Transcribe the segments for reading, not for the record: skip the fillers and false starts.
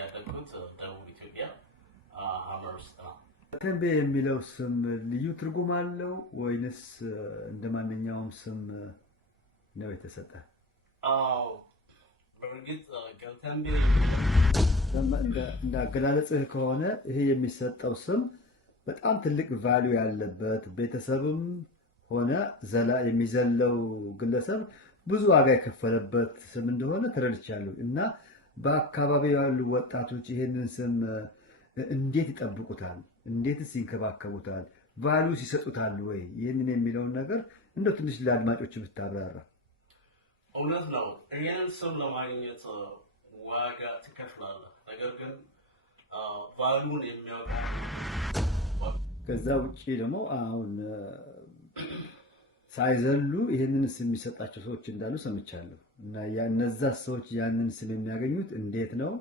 ያደግኩት ደቡብ ኢትዮጵያ ሀመር ውስጥ ነው። ተንቤ የሚለው ስም ልዩ ትርጉም አለው ወይንስ እንደማንኛውም ስም ነው የተሰጠ? አዎ በእርግጥ ገልተንቤ እንደ አገላለጽህ ከሆነ ይሄ የሚሰጠው ስም በጣም ትልቅ ቫልዩ ያለበት ቤተሰብም ሆነ የሚዘለው ግለሰብ ብዙ ዋጋ የከፈለበት ስም እንደሆነ ተረድቻለሁ። እና በአካባቢው ያሉ ወጣቶች ይሄንን ስም እንዴት ይጠብቁታል? እንዴትስ ይንከባከቡታል? ቫልዩስ ይሰጡታል ወይ? ይህንን የሚለውን ነገር እንደው ትንሽ ለአድማጮች ብታብራራ። እውነት ነው፣ ይህንን ስም ለማግኘት ዋጋ ትከፍላለህ። ነገር ግን ቫልዩን የሚያውቁ ከዛ ውጪ ደግሞ አሁን ሳይዘሉ ይህንን ስም የሚሰጣቸው ሰዎች እንዳሉ ሰምቻለሁ። እና እነዛ ሰዎች ያንን ስም የሚያገኙት እንዴት ነው?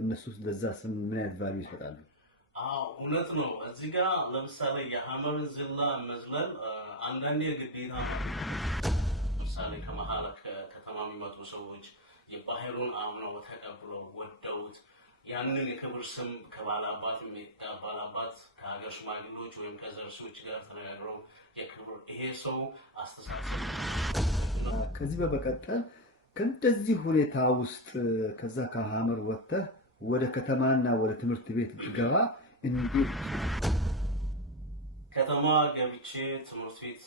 እነሱ ለዛ ስም ምን አይነት ቫልዩ ይሰጣሉ? እውነት ነው። እዚህ ጋር ለምሳሌ የሀመርን ዝላ መዝለል አንዳንዴ የግዴታ ነው። ለምሳሌ ከመሀል ከተማ የሚመጡ ሰዎች የባህሉን አምነው ተቀብለው ወደውት ያንን የክብር ስም ከባላባት ከሀገር ሽማግሌዎች ወይም ከዘርሶች ጋር ተነጋግረው የክብር ይሄ ሰው አስተሳሰብ ከዚህ በመቀጠል ከእንደዚህ ሁኔታ ውስጥ ከዛ ከሀመር ወጥተህ ወደ ከተማና ወደ ትምህርት ቤት ትገባ እንዴት? ከተማ ገብቼ ትምህርት ቤት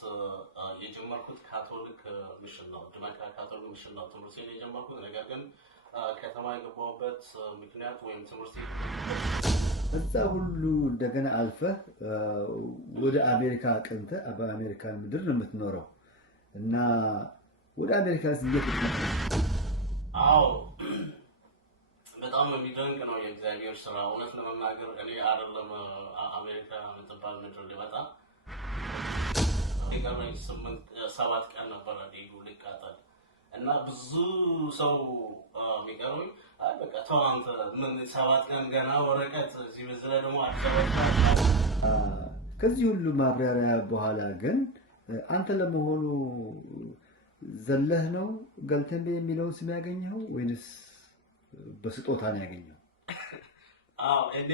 የጀመርኩት ካቶሊክ ሚሽን ነው። ድመቃ ካቶሊክ ሚሽን ነው ትምህርት ቤት የጀመርኩት። ነገር ግን ከተማ የገባሁበት ምክንያት ወይም ትምህርት ቤት እዛ ሁሉ እንደገና አልፈህ ወደ አሜሪካ አቅንተህ በአሜሪካ ምድር ነው የምትኖረው እና ወደ አሜሪካ እንዴት አዎ በጣም የሚደንቅ ነው የእግዚአብሔር ስራ። እውነት ለመናገር እኔ አይደለም አሜሪካ የምትባል ምድር ሊመጣ የቀረኝ 7 ቀን ነበረ ሊሉ ሊቃጠል እና ብዙ ሰው የሚቀረኝ በቃ ተው አንተ ምን 7 ቀን ገና ወረቀት እዚህ በዚህ ላይ ደግሞ ከዚህ ሁሉ ማብራሪያ በኋላ ግን አንተ ለመሆኑ ዘለህ ነው ገልተንቤ የሚለውን ስም ያገኘኸው ወይንስ በስጦታ ነው ያገኘው? እኔ